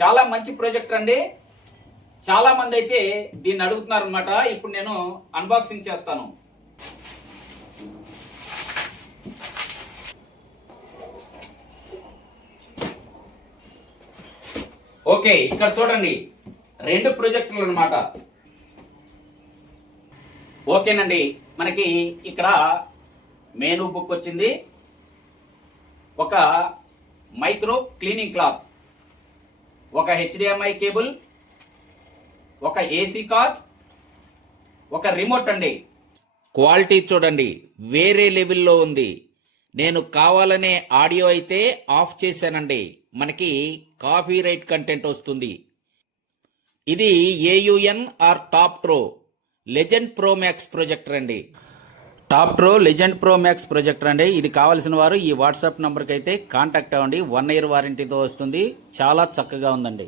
చాలా మంచి ప్రాజెక్ట్ అండి చాలా మంది అయితే దీన్ని అడుగుతున్నారు అనమాట ఇప్పుడు నేను అన్బాక్సింగ్ చేస్తాను. ఓకే ఇక్కడ చూడండి. రెండు ప్రొజెక్టులు అన్నమాట. ఓకేనండి. మనకి ఇక్కడ మెనూ బుక్ వచ్చింది. ఒక మైక్రో క్లీనింగ్ క్లాత్ ఒక హెచ్డిఎంఐ కేబుల్ ఒక ఏసీ కార్ ఒక రిమోట్ అండి. క్వాలిటీ చూడండి వేరే లెవెల్లో ఉంది. నేను కావాలనే ఆడియో అయితే ఆఫ్ చేశానండి. మనకి కాఫీ రైట్ కంటెంట్ వస్తుంది. ఇది AUN R top pro legend pro max projector అండి. Top pro legend pro max projector అండి. ఇది కావాల్సిన వారు ఈ వాట్సాప్ నంబర్కి అయితే కాంటాక్ట్ అవ్వండి. వన్ ఇయర్ వారంటీతో వస్తుంది. చాలా చక్కగా ఉందండి.